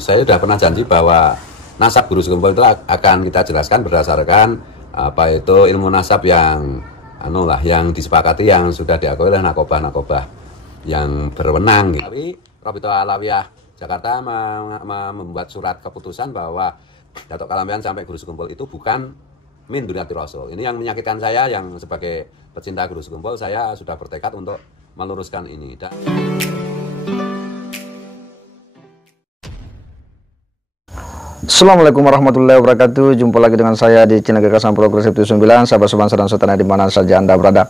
Saya sudah pernah janji bahwa nasab guru sekumpul itu akan kita jelaskan berdasarkan apa itu ilmu nasab yang yang disepakati, yang sudah diakui oleh nakobah yang berwenang gitu. Tapi Rabitoh Alawiyah Jakarta membuat surat keputusan bahwa Datuk Kalampian sampai guru sekumpul itu bukan min duriyati Rasul. Ini yang menyakitkan saya, yang sebagai pecinta guru sekumpul saya sudah bertekad untuk meluruskan ini. Assalamualaikum warahmatullahi wabarakatuh. Jumpa lagi dengan saya di channel Gagasan Progresif 79. Sahabat semansa dan sultan di mana saja Anda berada.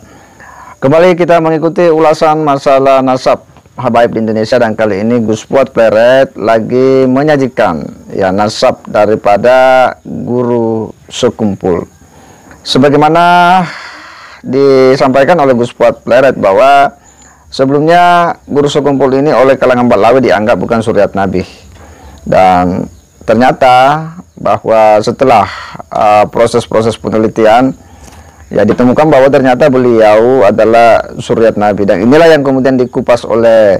Kembali kita mengikuti ulasan masalah nasab habaib di Indonesia, dan kali ini Gus Fuad Pleret lagi menyajikan ya nasab daripada guru sekumpul. Sebagaimana disampaikan oleh Gus Fuad Pleret bahwa sebelumnya guru sekumpul ini oleh kalangan Ba'alawi dianggap bukan suriat Nabi, dan ternyata bahwa setelah proses-proses penelitian ya ditemukan bahwa ternyata beliau adalah suriat Nabi, dan inilah yang kemudian dikupas oleh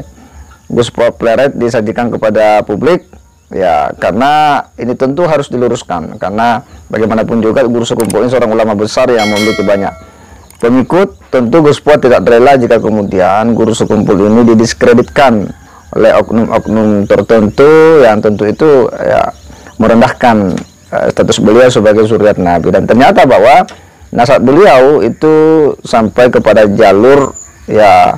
Gus Fuad Pleret, disajikan kepada publik ya, karena ini tentu harus diluruskan, karena bagaimanapun juga guru sekumpul ini seorang ulama besar yang memiliki banyak pengikut. Tentu Gus Fuad tidak rela jika kemudian guru sekumpul ini didiskreditkan oleh oknum-oknum tertentu yang tentu itu ya merendahkan status beliau sebagai suriat Nabi. Dan ternyata bahwa nasab beliau itu sampai kepada jalur ya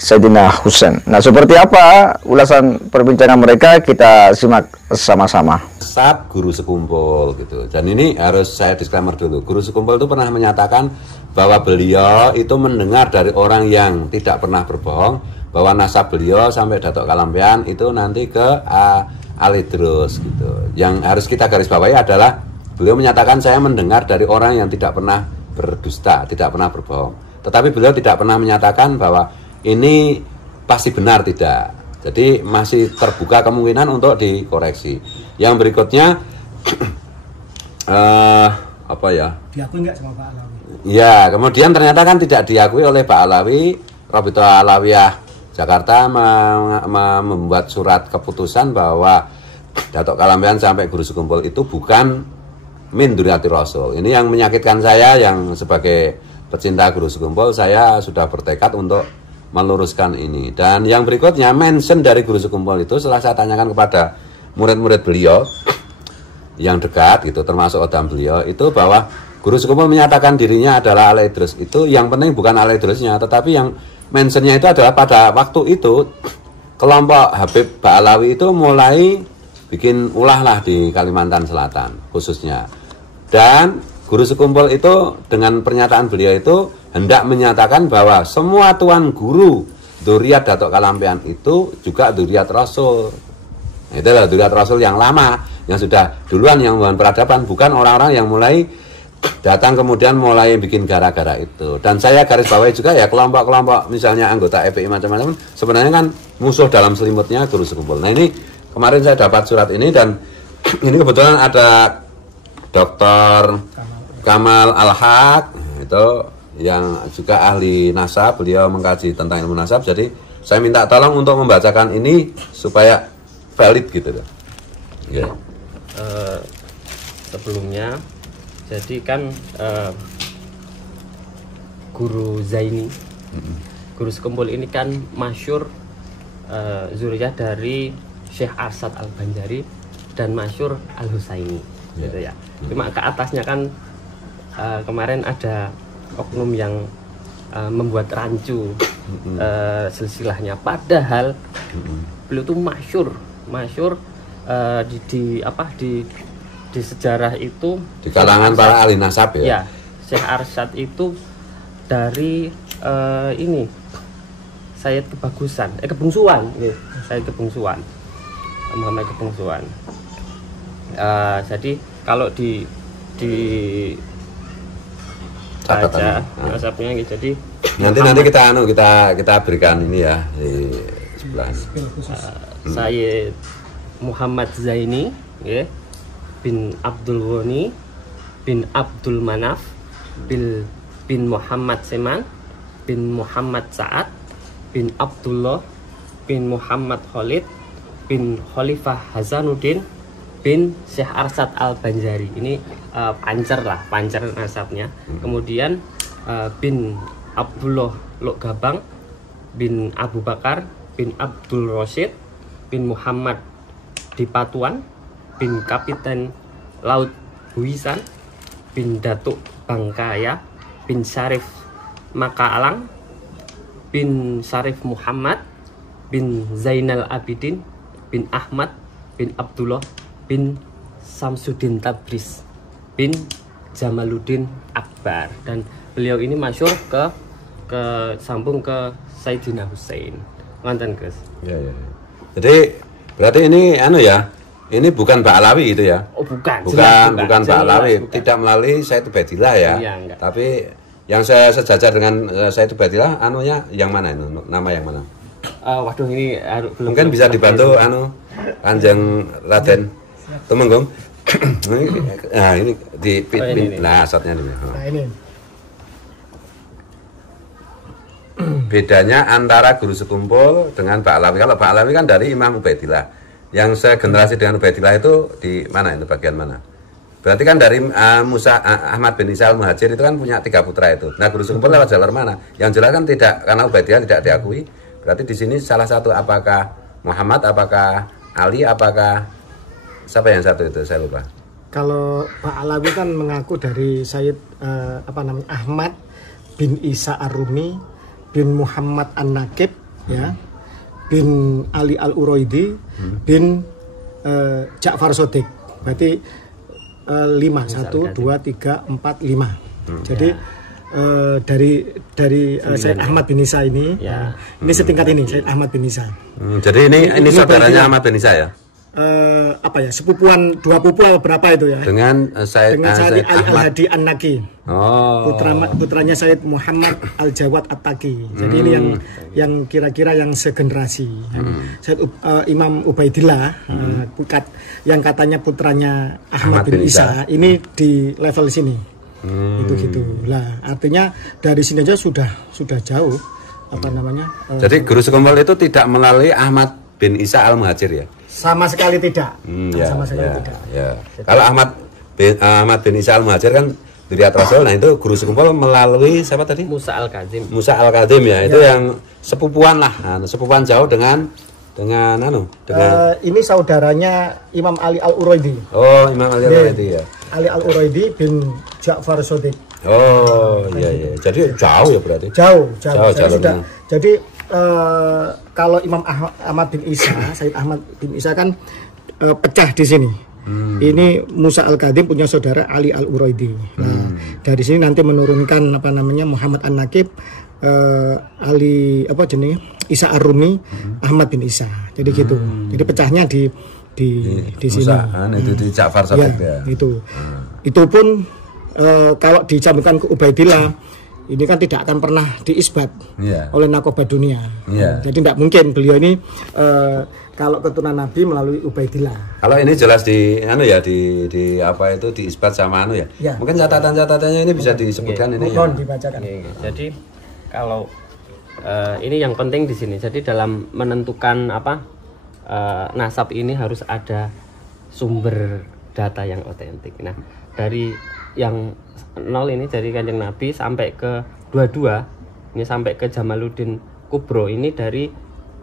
Sayyidina Husain. Nah, seperti apa ulasan perbincangan mereka, kita simak sama-sama. Nasab guru sekumpul gitu. Dan ini harus saya disclaimer dulu. Guru sekumpul itu pernah menyatakan bahwa beliau itu mendengar dari orang yang tidak pernah berbohong bahwa nasab beliau sampai Datuk Kalampian itu nanti ke Al-Idrus gitu. Yang harus kita garis bawahi adalah beliau menyatakan saya mendengar dari orang yang tidak pernah berdusta, tidak pernah berbohong. Tetapi beliau tidak pernah menyatakan bahwa ini pasti benar, tidak. Jadi masih terbuka kemungkinan untuk dikoreksi. Yang berikutnya apa ya? Diakui nggak sama Pak Alawi? Ya, kemudian ternyata kan tidak diakui oleh Pak Alawi. Rabitoh Alawiyah Jakarta membuat surat keputusan bahwa Datuk Kalampian sampai guru sekumpul itu bukan min duriyati Rasul. Ini yang menyakitkan saya, yang sebagai pecinta guru sekumpul saya sudah bertekad untuk meluruskan ini. Dan yang berikutnya, mention dari guru sekumpul itu setelah saya tanyakan kepada murid-murid beliau yang dekat gitu, termasuk odam beliau, itu bahwa guru sekumpul menyatakan dirinya adalah Al-Idrus. Itu yang penting bukan Al-Idrusnya, tetapi yang mentionnya itu adalah pada waktu itu kelompok Habib Ba'alawi itu mulai bikin ulah lah di Kalimantan Selatan khususnya. Dan guru sekumpul itu dengan pernyataan beliau itu hendak menyatakan bahwa semua tuan guru dzurriyyat Datuk Kalampian itu juga dzurriyyat Rasul. Itu adalah dzurriyyat Rasul yang lama, yang sudah duluan yang membangun peradaban, bukan orang-orang yang mulai datang kemudian mulai bikin gara-gara itu. Dan saya garis bawahi juga ya, kelompok-kelompok misalnya anggota FPI macam-macam sebenarnya kan musuh dalam selimutnya guru sekumpul. Nah, ini kemarin saya dapat surat ini, dan ini kebetulan ada Dr. Kamal Al-Haq itu yang juga ahli nasab, beliau mengkaji tentang ilmu nasab. Jadi saya minta tolong untuk membacakan ini supaya valid gitu. Yeah. Sebelumnya jadi kan guru Zaini, guru sekumpul ini kan masyhur zuriyah dari Syekh Arsyad Al-Banjari dan masyhur Al-Husaini gitu ya. Cuma ke atasnya kan kemarin ada oknum yang membuat rancu silsilahnya, padahal beliau tuh masyhur di sejarah itu di kalangan para ahli nasab ya. Ya, Syekh Arsyad itu dari ini Sayyid Kebungsuan, Sayyid Kebungsuan, Muhammad Kebungsuan. Jadi kalau di baca nasabnya gitu, jadi nanti kita berikan ini ya di sebelah. Sayyid Muhammad Zaini, ya, bin Abdul Ghani bin Abdul Manaf bin Muhammad Seman bin Muhammad Sa'ad bin Abdullah bin Muhammad Khalid bin Khalifah Hasanuddin bin Syekh Arsad Al-Banjari. Ini pancer nasabnya. Kemudian bin Abdullah Lokgabang bin Abu Bakar bin Abdul Rosyid bin Muhammad Dipatuan bin Kapiten Laut Huisan bin Datuk Bangkaya bin Syarif Makaalang bin Syarif Muhammad bin Zainal Abidin bin Ahmad bin Abdullah bin Samsudin Tabriz bin Jamaluddin Akbar. Dan beliau ini masyhur ke sambung ke Sayyidina Husain. Ngonten, Gus. Ya. Jadi berarti ini ini bukan Mbak Alawi itu ya? Oh, bukan Bukan Mbak Alawi, tidak melalui Said Ubaidillah ya. Iya, tapi yang saya sejajar dengan Said Ubaidillah yang mana itu? Nama yang mana? Waduh, ini belum. Mungkin bisa dibantu Kanjeng Raden Tumenggung. Nah, ini nah, shotnya ini. Nah, ini. Bedanya antara guru sekumpul dengan Mbak Alawi. Kalau Mbak Alawi kan dari Imam Ubaidillah. Yang segenerasi dengan Ubaidillah itu di mana, itu bagian mana? Berarti kan dari Ahmad bin Isa Al-Muhajir itu kan punya 3 putra itu. Nah, guru sekumpul lewat jalur mana? Yang jelas kan tidak, karena Ubaidillah tidak diakui. Berarti di sini salah satu, apakah Muhammad, apakah Ali, apakah siapa yang satu itu? Saya lupa. Kalau Pak Alawi kan mengaku dari Sayyid Ahmad bin Isa Ar-Rumi bin Muhammad An-Nakib, ya, bin Ali Al-Uraidi, bin Ja'far Shodiq. Berarti 5, 1, 2, 3, 4, 5. Jadi dari Sayyid Ahmad bin Isa ini, ini setingkat ini Sayyid Ahmad bin Isa. Jadi ini saudaranya Ahmad bin Isa ya? Sepupuan, 2 pupu atau berapa itu ya? Dengan Sayyid Ali Al-Hadi An-Naki. Oh. Putranya Sayyid Muhammad Al-Jawad At-Taki. Jadi ini yang kira-kira yang segenerasi. Sayyid Imam Ubaidillah, yang katanya putranya Ahmad bin Isa, ini di level sini. Itu gitu. Lah, artinya dari sini aja sudah jauh Jadi guru sekumpul itu tidak melalui Ahmad bin Isa Al-Muhajir ya? Sama sekali tidak. Sama sekali tidak. Ya. Kalau Ahmad bin Isa Al-Muhajir kan Duriat Rasul, nah itu guru sekumpul melalui siapa tadi? Musa Al-Kazim. Musa Al-Kazim ya, itu yang sepupuan lah, sepupuan jauh dengan ini saudaranya Imam Ali Al-Uraidi. Oh, Imam Ali Al-Uraidi ya. Ali Al-Uraidi bin Ja'far Shodiq. Oh, iya. Jadi jauh ya berarti. Jauh. Jadi kalau Imam Ahmad bin Isa, Sayyid Ahmad bin Isa kan pecah di sini. Ini Musa Al-Kadzim punya saudara Ali Al-Uraidi. Nah, dari sini nanti menurunkan Muhammad An-Nakib, Ali Isa Ar-Rumi, Ahmad bin Isa. Jadi gitu. Jadi pecahnya di sini. Itu di Ja'far Shodiq ya. Itu pun kalau dicambungkan ke Ubaidillah, ini kan tidak akan pernah diisbat oleh Nakobah Dunia. Jadi tidak mungkin beliau ini kalau keturunan Nabi melalui Ubaidillah. Kalau ini jelas di diisbat sama ya. Mungkin catatan-catatannya ini bisa disebutkan ini. Mohon dibacakan. Jadi kalau ini yang penting di sini. Jadi dalam menentukan nasab ini harus ada sumber data yang otentik. Nah, dari yang 0 ini dari Kanjeng Nabi sampai ke 22 ini sampai ke Jamaluddin Kubro ini dari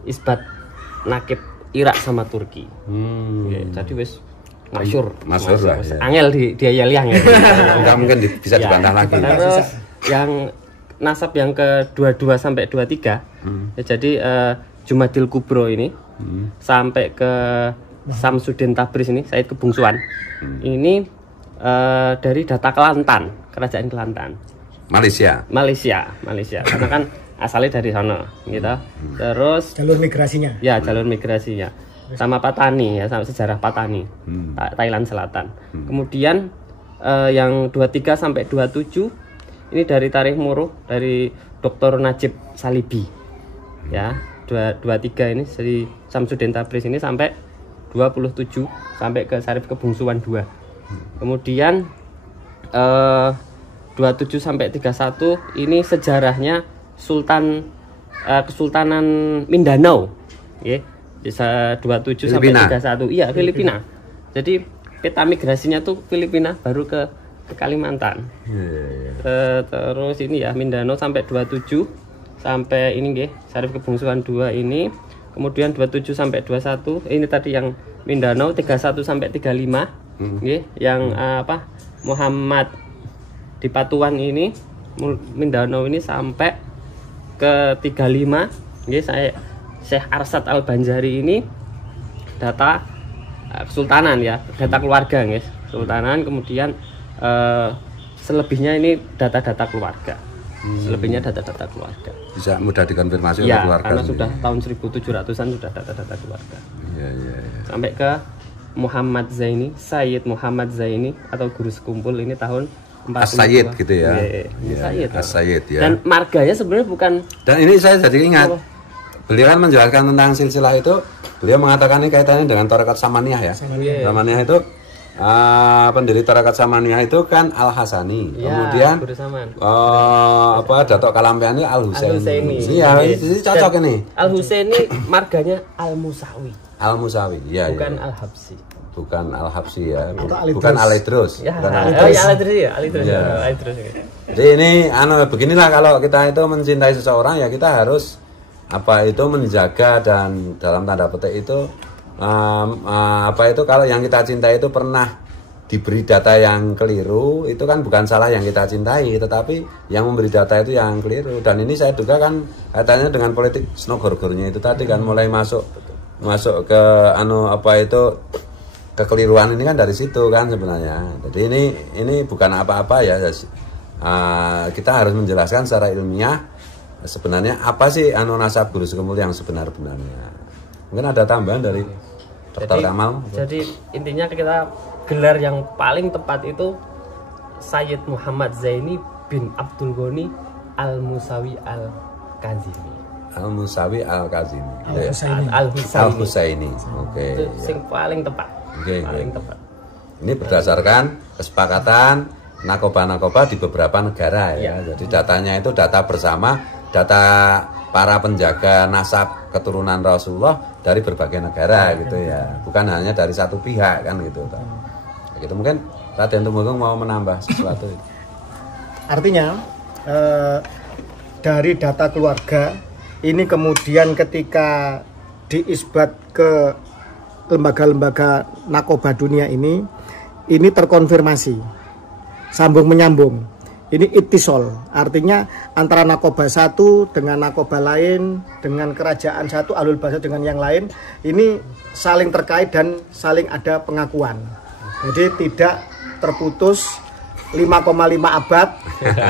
isbat nakib Irak sama Turki. Jadi wis masyhur lah. Angel diayali angel. Enggak mungkin bisa dibantah lagi. Terus yang nasab yang ke 22 sampai 23 jadi Jumadil Kubro ini sampai ke Samsudin Tabriz ini Said Kebungsuan ini dari data Kelantan, kerajaan Kelantan, Malaysia karena kan asalnya dari sana gitu. Terus jalur migrasinya sama Patani ya, sama sejarah Patani, Thailand Selatan. Kemudian yang 23 sampai 27 ini dari Tarikh Muruh dari Dr. Najib Salibi ya. 23 ini dari Samsudin Tabriz ini sampai 27 sampai ke Syarif Kebungsuan 2. Kemudian 27 sampai 31 ini sejarahnya Kesultanan Mindanao, Desa 27 Filipina. Sampai 31. Iya, Filipina. Jadi peta migrasinya tuh Filipina baru ke Kalimantan. Terus ini ya Mindanao sampai 27 sampai ini nggih, Sarif Kebungsuan 2 ini. Kemudian 27 sampai 21. Ini tadi yang Mindanao 31 sampai 35. Nggih, yang Muhammad di Patuan ini Mindanao ini sampai ke 35. Nggih, saya Syekh Arsad Al-Banjari ini data kesultanan ya, data keluarga guys, kesultanan. Kemudian selebihnya ini data-data keluarga. Selebihnya data-data keluarga. Bisa mudah dikonfirmasi ya, oleh keluarga. Karena sudah tahun 1700-an sudah data-data keluarga. Ya. Sampai ke Muhammad Zaini, Sayyid Muhammad Zaini atau guru sekumpul ini tahun 42. As-Sayyid gitu ya. Sayyid. As-Sayyid ya. Dan marganya sebenarnya bukan. Dan ini saya jadi ingat. Beliau kan menjelaskan tentang silsilah itu. Beliau mengatakan ini kaitannya dengan Tarekat Samaniyah ya. Samaniyah itu pendiri Tarekat Samaniyah itu kan Al-Hasani. Ya, kemudian Datuk Kalampian ini Al-Husaini. Iya, ini cocok ini. Al-Husaini marganya Al-Musawi. Al-Musawi, iya. Bukan ya. Al-Habsi. Bukan Al-Habsi ya. Bukan Al-Idrus. Ya, Al-Idrus ya. Jadi ini beginilah kalau kita itu mencintai seseorang ya kita harus menjaga dan dalam tanda petik itu kalau yang kita cintai itu pernah diberi data yang keliru, itu kan bukan salah yang kita cintai, tetapi yang memberi data itu yang keliru. Dan ini saya duga kan kaitannya dengan politik snogor-gornya itu tadi kan mulai masuk ke kekeliruan ini kan dari situ kan sebenarnya. Jadi ini bukan apa-apa ya. Kita harus menjelaskan secara ilmiah sebenarnya apa sih nasab guru sekumpul yang sebenar-benarnya. Mungkin ada tambahan dari Dr. Kamal. Jadi intinya kita gelar yang paling tepat itu Sayyid Muhammad Zaini bin Abdul Ghani Al-Musawi Al-Kazimi. Al-Musawi Al-Kazimi. Al-Husaini. Oke. Itu yang paling tepat. Paling tepat. Ini berdasarkan kesepakatan nakoba-nakoba di beberapa negara ya. Jadi datanya itu data bersama, data para penjaga nasab keturunan Rasulullah dari berbagai negara gitu ya. Bukan hanya dari satu pihak kan gitu. Gitu mungkin Raden Tumenggung mau menambah sesuatu. Artinya dari data keluarga ini kemudian ketika diisbat ke lembaga-lembaga nakoba dunia ini terkonfirmasi sambung menyambung. Ini ittisol, artinya antara nakoba satu dengan nakoba lain, dengan kerajaan satu, Ahlul Basar dengan yang lain, ini saling terkait dan saling ada pengakuan. Jadi tidak terputus 5,5 abad,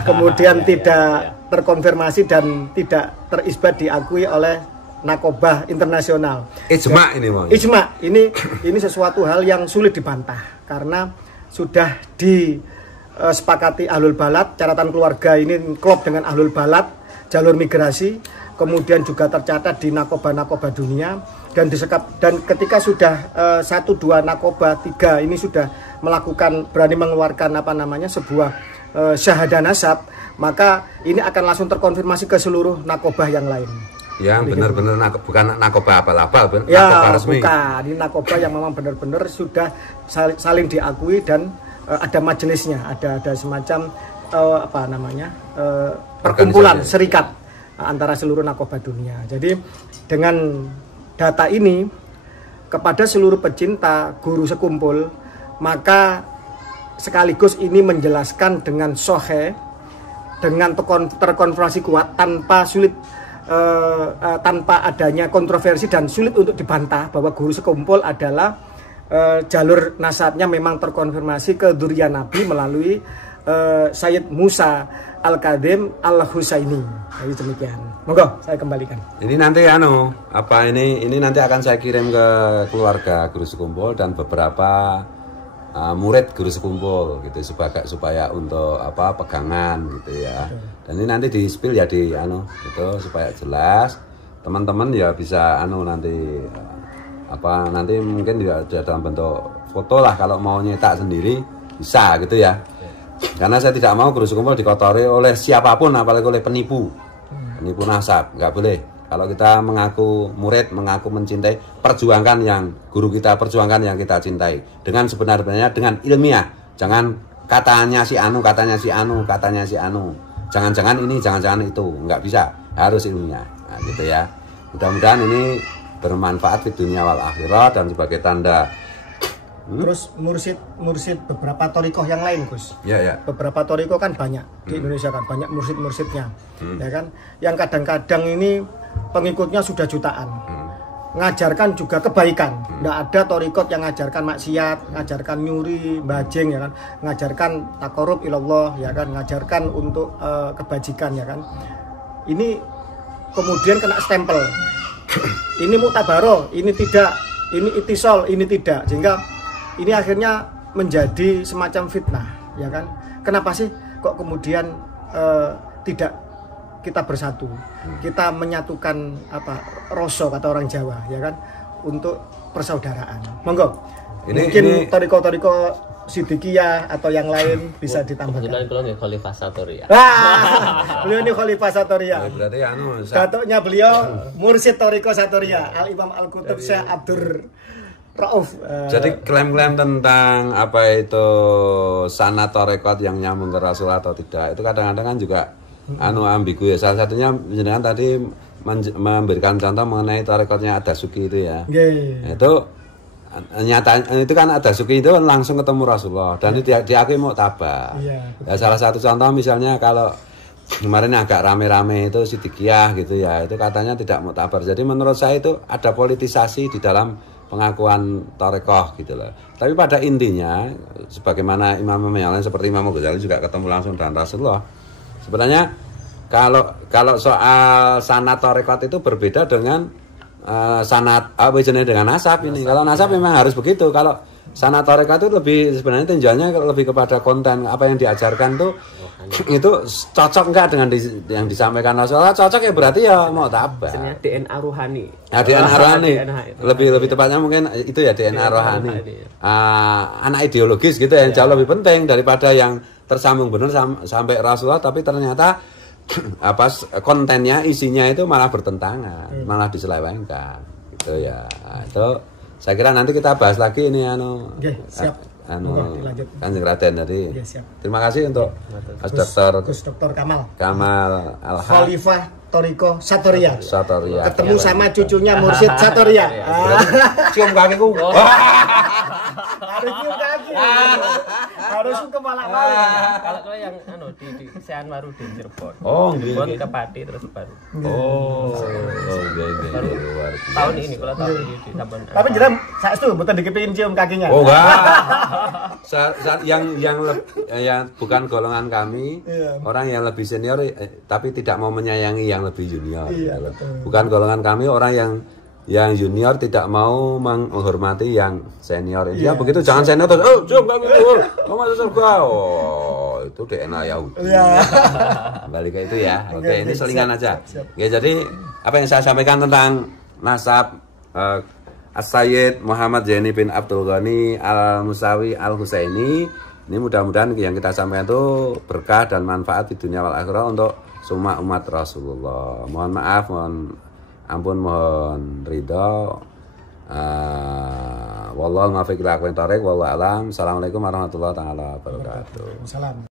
kemudian tidak terkonfirmasi dan tidak terisbat diakui oleh nakoba internasional. Ijma ini Bang. Ijma, ini sesuatu hal yang sulit dibantah karena sudah disepakati Ahlul Balad, catatan keluarga ini klop dengan Ahlul Balad, jalur migrasi, kemudian juga tercatat di nakoba-nakoba dunia dan disekap, dan ketika sudah 1, 2 nakoba 3 ini sudah melakukan berani mengeluarkan sebuah syahadah nasab, maka ini akan langsung terkonfirmasi ke seluruh nakoba yang lain. Yang benar-benar bukan nakoba abal-abal, ya, nakoba resmi. Bukan, ini nakoba yang memang benar-benar sudah saling diakui dan ada majelisnya, ada semacam perkumpulan serikat antara seluruh nakoba dunia. Jadi dengan data ini kepada seluruh pecinta guru sekumpul, maka sekaligus ini menjelaskan dengan sohe, dengan terkonfirmasi kuat tanpa sulit, tanpa adanya kontroversi dan sulit untuk dibantah bahwa guru sekumpul adalah jalur nasabnya memang terkonfirmasi ke dzurriyyah Nabi melalui Sayyid Musa Al-Kadhim Al-Husaini. Jadi demikian. Monggo saya kembalikan. Ini nanti ini nanti akan saya kirim ke keluarga guru sekumpul dan beberapa murid guru sekumpul gitu supaya untuk pegangan gitu ya. Dan ini nanti di spill ya gitu supaya jelas. Teman-teman ya bisa nanti nanti mungkin juga dalam bentuk foto lah, kalau mau nyetak sendiri bisa gitu ya. Karena saya tidak mau guru sekumpul dikotori oleh siapapun, apalagi oleh penipu nasab, nggak boleh. Kalau kita mengaku murid, mengaku mencintai, perjuangkan yang guru kita, perjuangkan yang kita cintai dengan sebenar-benarnya, dengan ilmiah. Jangan katanya si anu, katanya si anu, katanya si anu. Jangan-jangan ini, jangan-jangan itu, nggak bisa, harus ilmiah. Nah, gitu ya. Mudah-mudahan ini bermanfaat di dunia wal akhirat dan sebagai tanda. Terus mursid beberapa torikoh yang lain, Gus. Ya, ya. Beberapa torikoh kan banyak di Indonesia kan, banyak mursid-mursidnya, ya kan. Yang kadang-kadang ini pengikutnya sudah jutaan. Ngajarkan juga kebaikan. Nggak ada torikot yang ngajarkan maksiat, ngajarkan nyuri, bajing, ya kan. Ngajarkan takorub ilallah, ya kan. Ngajarkan untuk kebajikan, ya kan. Ini kemudian kena stempel. Ini mutabaro, ini tidak, ini itisol, ini tidak, sehingga ini akhirnya menjadi semacam fitnah, ya kan? Kenapa sih kok kemudian tidak kita bersatu, kita menyatukan roso kata orang Jawa, ya kan, untuk persaudaraan. Monggo. Mungkin toriko-toriko Sidikiyah atau yang lain bisa ditambahkan. Kebetulan kalau nggak Khalifah Satoria. Beliau ini Khalifah Satoria. Berarti datuknya beliau Mursyid Toriko Satoria, Al Imam Al Kutub Syekh Abdur Rauf. Jadi klaim-klaim tentang apa itu sanad tarekat yang nyambung ke Rasul atau tidak, itu kadang-kadang kan juga ambigu ya. Salah satunya jenengan tadi memberikan contoh mengenai tarekatnya Ad-Dasuki itu ya. Itu nyata itu kan Ad-Dasuki itu langsung ketemu Rasulullah dan itu diakui muktabar. Ya, salah satu contoh misalnya kalau kemarin agak rame-rame itu Sidikiyah gitu ya, itu katanya tidak muktabar. Jadi menurut saya itu ada politisasi di dalam pengakuan tarekoh gitu loh. Tapi pada intinya sebagaimana imam-imam yang lain seperti Imam Ghazali juga ketemu langsung dengan Rasulullah. Sebenarnya kalau soal sanad tarekat itu berbeda dengan sanad dengan nasab ini. Kalau nasab memang harus begitu. Kalau sanad tarekat itu lebih sebenarnya tinjauannya lebih kepada konten apa yang diajarkan tuh itu cocok enggak dengan yang disampaikan Rasulullah. Cocok ya berarti ya mau tabar. DNA rohani. Nah, DNA rohani. Lebih tepatnya mungkin itu ya DNA rohani. Anak ideologis gitu yang jauh lebih penting daripada yang tersambung benar sampai Rasulullah tapi ternyata kontennya, isinya itu malah bertentangan, malah diselewengkan gitu ya. Itu saya kira nanti kita bahas lagi ini siap. Kanjeng Raden tadi. Terima kasih untuk Gus Dr. Kamal Khalifah Toriko Satoria. Ketemu ya, sama cucunya Mursyid Satoria. Cium kakiku. Harus cium kaki. Harus kepala Kalau yang di Sean Waru di Cirebon. Cirebon ke Pati terus baru. Baru tahun ini kalau tahun ini di Taman. Tapi jelas saestu mboten dikepingin cium kakinya. Oh enggak. yang bukan golongan kami, orang yang lebih senior tapi tidak mau menyayangi yang lebih junior. Bukan golongan kami orang yang junior tidak mau menghormati yang senior. Dia begitu jangan senior terus cium kaki kamu masuk surga. Itu DNA Yahudi. Balik ke itu ya. Oke, ini selingan aja. Ya, jadi apa yang saya sampaikan tentang nasab As-Sayyid Muhammad Zaini bin Abdul Ghani Al-Musawi Al-Husaini, ini mudah-mudahan yang kita sampaikan itu berkah dan manfaat di dunia wal akhirah untuk semua umat Rasulullah. Mohon maaf, mohon ampun, mohon ridho. Wallahu muwaffiq ila aqwamit thoriq, wallahu alam. Assalamualaikum warahmatullahi wabarakatuh. Salam.